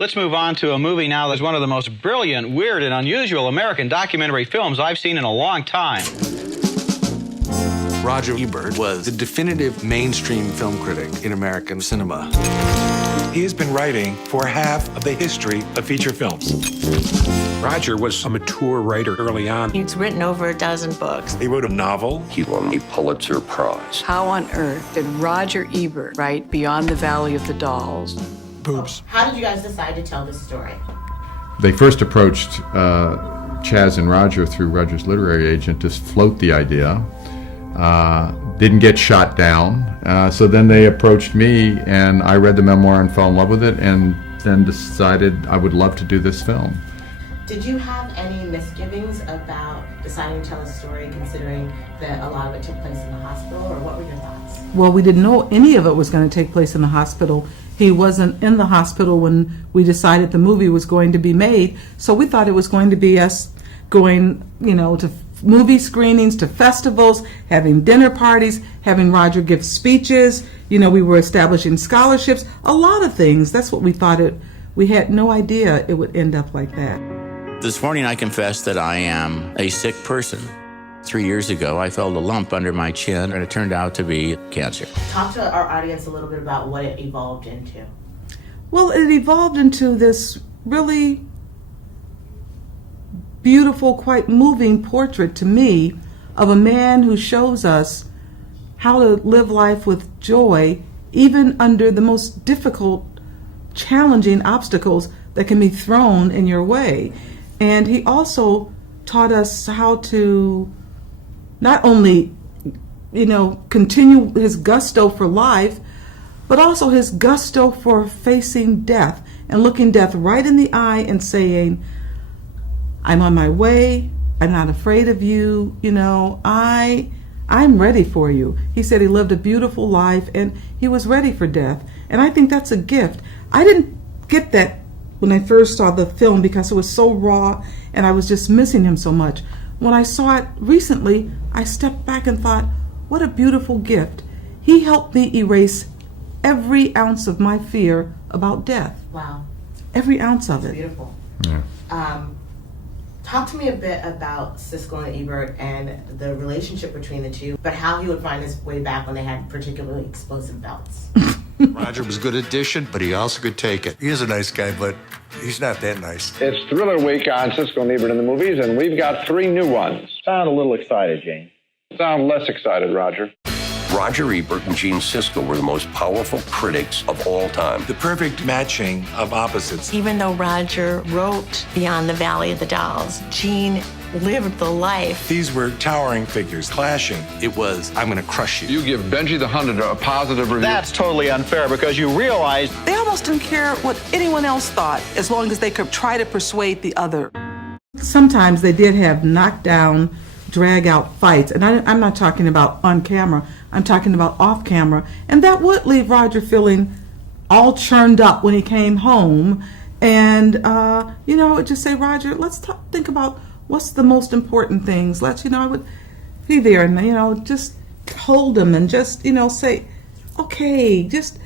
Let's move on to a movie now that's one of the most brilliant, weird, and unusual American documentary films I've seen in a long time. Roger Ebert was the definitive mainstream film critic in American cinema. He has been writing for half of the history of feature films. Roger was a mature writer early on. He's written over a dozen books. He wrote a novel. He won a Pulitzer Prize. How on earth did Roger Ebert write Beyond the Valley of the Dolls? Boobs. How did you guys decide to tell this story? They first approached Chaz and Roger through Roger's literary agent to float the idea. Didn't get shot down. So then they approached me, and I read the memoir and fell in love with it, and then decided I would love to do this film. Did you have any misgivings about deciding to tell a story, considering that a lot of it took place in the hospital, or what were your thoughts? Well, we didn't know any of it was going to take place in the hospital. He wasn't in the hospital when we decided the movie was going to be made, so we thought it was going to be us going, to movie screenings, to festivals, having dinner parties, having Roger give speeches. We were establishing scholarships, a lot of things. That's what we thought we had no idea it would end up like that. This morning I confess that I am a sick person. 3 years ago, I felt a lump under my chin, and it turned out to be cancer. Talk to our audience a little bit about what it evolved into. Well, it evolved into this really beautiful, quite moving portrait to me of a man who shows us how to live life with joy, even under the most difficult, challenging obstacles that can be thrown in your way. And he also taught us how to not only, continue his gusto for life, but also his gusto for facing death and looking death right in the eye and saying, I'm on my way, I'm not afraid of you, I'm ready for you. He said he lived a beautiful life and he was ready for death. And I think that's a gift. I didn't get that when I first saw the film because it was so raw and I was just missing him so much. When I saw it recently, I stepped back and thought, what a beautiful gift. He helped me erase every ounce of my fear about death. Wow. Every ounce of it. Beautiful. Yeah. Talk to me a bit about Siskel and Ebert and the relationship between the two, but how he would find his way back when they had particularly explosive bouts. Roger was a good addition, but he also could take it. He is a nice guy, but he's not that nice. It's Thriller Week on Siskel and Ebert in the movies, and we've got 3 new ones. Sound a little excited, Jane. Sound less excited, Roger. Roger Ebert and Gene Siskel were the most powerful critics of all time. The perfect matching of opposites. Even though Roger wrote Beyond the Valley of the Dolls, Gene lived the life. These were towering figures clashing. It was, I'm going to crush you. You give Benji the Hunter a positive review. That's totally unfair because you realize They almost didn't care what anyone else thought as long as they could try to persuade the other. Sometimes they did have knockdown, drag-out fights, and I'm not talking about on camera, I'm talking about off camera, and that would leave Roger feeling all churned up when he came home, and I would just say, Roger, let's think about what's the most important things. I would be there and just hold him and just say, okay, just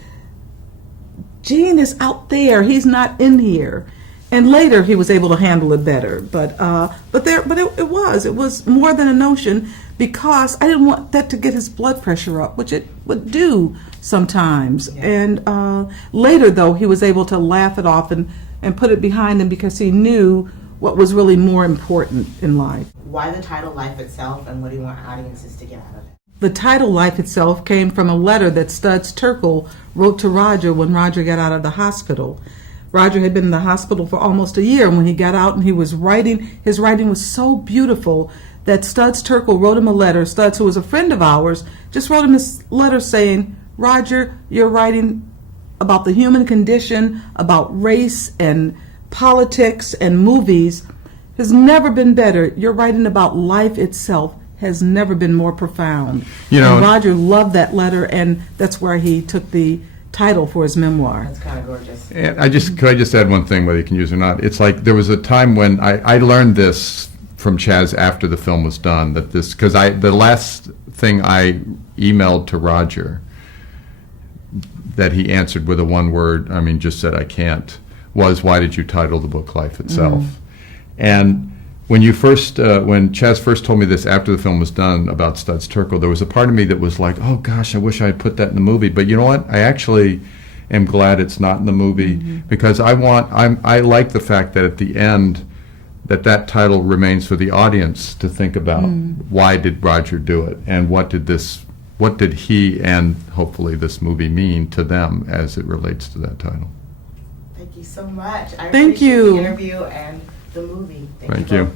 Gene is out there, he's not in here. And later he was able to handle it better, but it was more than a notion, because I didn't want that to get his blood pressure up, which it would do sometimes. Yeah. And later, though, he was able to laugh it off and put it behind him because he knew what was really more important in life. Why the title Life Itself, and what do you want audiences to get out of it? The title Life Itself came from a letter that Studs Terkel wrote to Roger when Roger got out of the hospital. Roger had been in the hospital for almost a year, and when he got out and he was writing, his writing was so beautiful that Studs Terkel wrote him a letter. Studs, who was a friend of ours, just wrote him this letter saying, Roger, you're writing about the human condition, about race and politics and movies, has never been better. You're writing about life itself, has never been more profound. And Roger loved that letter, and that's where he took the title for his memoir. That's kind of gorgeous. And could I just add one thing, whether you can use it or not? It's like there was a time when I learned this from Chaz after the film was done, that because the last thing I emailed to Roger that he answered with a one word, just said I can't, was, why did you title the book Life Itself? And when when Chaz first told me this after the film was done about Studs Terkel, there was a part of me that was like, oh gosh, I wish I had put that in the movie. But you know what? I actually am glad it's not in the movie, because I like the fact that at the end that title remains for the audience to think about. Why did Roger do it, and what did he and hopefully this movie mean to them as it relates to that title. Thank you so much. I Thank appreciate you. the interview and the movie. Thank you.